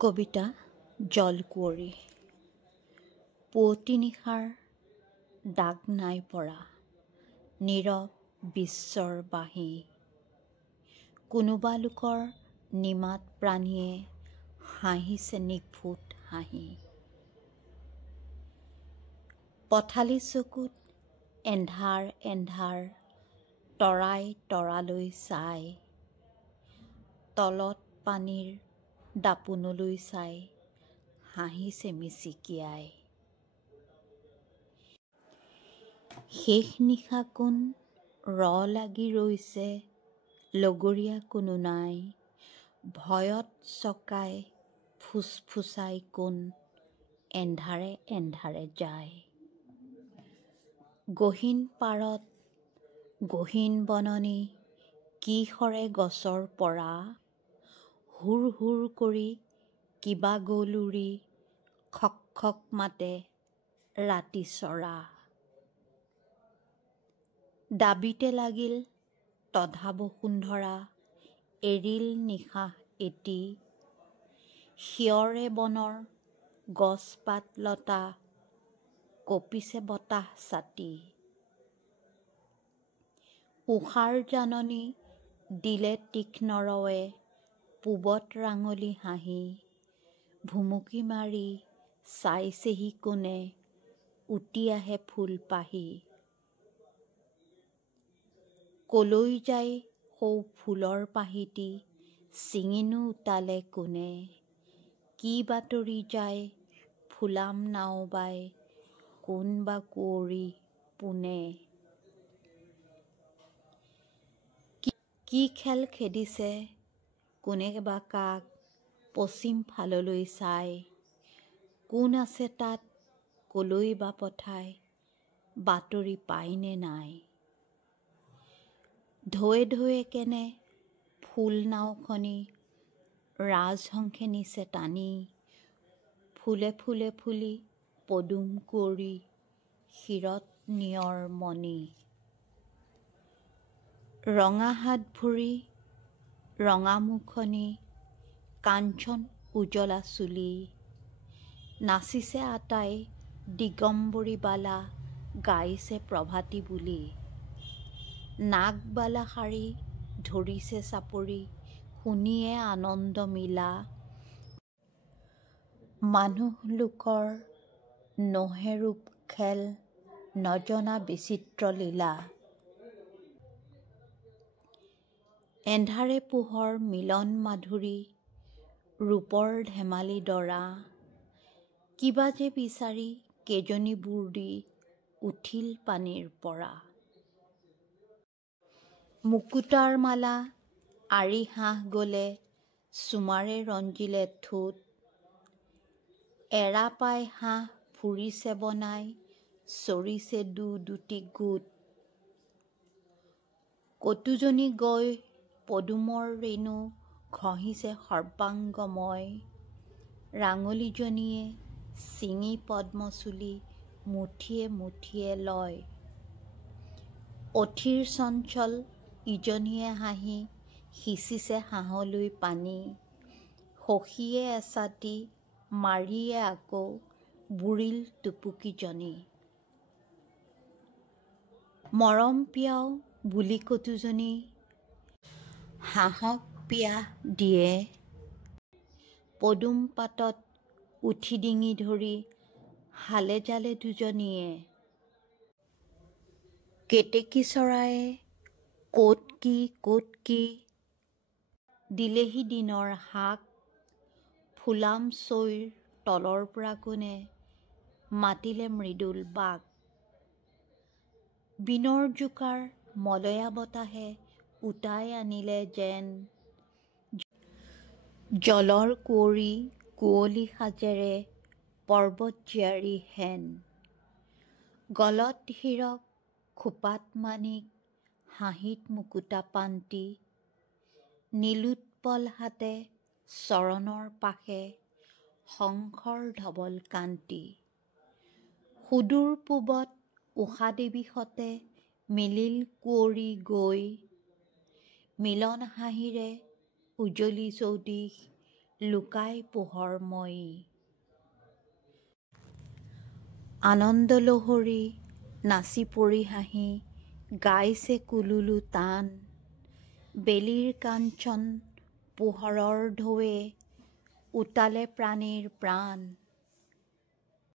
কবিতা জলকুঁৱৰী। পুৱতি নিশাৰ দাগ নাই পৰা, নীৰৱ বিশ্বৰ বাঁহী। কোনোবা লোকৰ নিমাত প্ৰাণীয়ে হাঁহিছে নিফুট হাঁহি। পথালি চকুত এন্ধাৰ এন্ধাৰ তৰাই তৰালৈ চাই, তলত পানীৰ দাপোনলৈ চাই হাঁহিছে মিচিকিয়াই। শেষ নিশা কোন লাগি ৰৈছে, লগৰীয়া কোনো নাই। ভয়ত চকাই ফুচফুচাই কোন এন্ধাৰে এন্ধাৰে যায়। গহীন পাৰত গহীন বননি কি সৰে গছৰ পৰা, হুৰ হুৰ কৰি কিবা গ'ল উৰি, খক খক মাতে ৰাতি চৰা। দাবিতে লাগিল তধা বসুন্ধৰা, এৰিল নিশাহ এটি। শিয়ৰে বনৰ গছ পাত লতা, কঁপিছে বতাহ ছাতি। উষাৰ জাননী দিলে তীক্ষ্ণ ৰৱে, পূবত ৰাঙলী হাঁহি। ভুমুকি মাৰি চাইছেহি কোনে, উটি আহে ফুলপাহি। কলৈ যায় সৌ ফুলৰ পাহিটি, ছিঙিনো উটালে কোনে। কি বাতৰি যায় ফুলাম নাও বাই, কোন বা কুঁৱৰী পোনে। কি খেল খেদিছে কোনে বা কাক, পশ্চিম ফাললৈ চাই। কোন আছে তাত কলৈ বা পঠাই, বাতৰি পায়নে নাই। ঢৌৱে ঢৌৱে কেনে ফুল নাওখনি, ৰাজহংসে নিছে টানি। ফুলে ফুলে ফুলি পদুম কুঁৱৰী, শিৰত নিয়ৰ মণি। ৰঙা হাত ভৰি ৰঙা মুখনি, কাঞ্চন উজলা চুলি। নাচিছে আটাই দিগম্বৰী বালা, গাইছে প্ৰভাতী বুলি। নাগ বালা শাৰী ধৰিছে চাপৰি, শুনিয়ে আনন্দ মিলা। মানুহ লোকৰ নহে ৰূপ খেল, নজনা বিচিত্ৰ লীলা। এন্ধাৰে পোহৰ মিলন মাধুৰী, ৰূপৰ ধেমালি ডৰা। কিবা যে বিচাৰি কেজনী বুৰ্দি, উঠিল পানীৰ পৰা। মুকুতাৰ মালা আঁৰি হাঁহ গলে, চুমাৰে ৰঞ্জিলে ঠোঁট। এৰা পাই হাঁহ ফুৰিছে বনাই, চৰিছে দুটি গোট। কতোজনী গৈ পদুমৰ ৰেণু, ঘঁহিছে সৰ্বাংগময়। ৰাঙলীজনীয়ে ছিঙি পদ্মচূলি, মুঠিয়ে মুঠিয়ে লয়। অথিৰ চঞ্চল ইজনীয়ে হাঁহি, সিঁচিছে হাঁহলৈ পানী। সখীয়ে এচাতি মাৰিয়ে আকৌ, বুৰিল টুপুকীজনী। মৰম পিয়াও বুলি কতোজনী, হাঁহক পিয়াহ দিয়ে। পদুম পাতত উঠি ডিঙি ধৰি, হালে জালে দুজনীয়ে। কেতেকী চৰায়ে ক'ত কি, দিলেহি দিনৰ শাক। ফুলাম চৈৰ তলৰ পৰা কোনে, মাতিলে মৃদুল বাক। বিনৰ জোকাৰ মলয়া বতাহে, উটাই আনিলে যেন। জলৰ কুঁৱৰী কুঁৱলী সাজেৰে, পৰ্বত জীয়াৰী হেন। গলত হীৰক খোপাত মাণিক, হাঁহিত মুকুতা পাণ্টি। নীলোৎপল হাতে চৰণৰ পাশে, শংখৰ ধৱল কান্তি। সুদূৰ পূবত উষা দেৱী সতে, মিলিল কুঁৱৰী গৈ। মিলন হাঁহিৰে উজলি চৌদিশ, লুকাই পোহৰময়ী। আনন্দ লহৰী নাচি পৰি হাঁহি গাইছে কুলুলো তান। বেলিৰ কাঞ্চন পোহৰৰ ঢৌৱে উটালে প্ৰাণীৰ প্ৰাণ।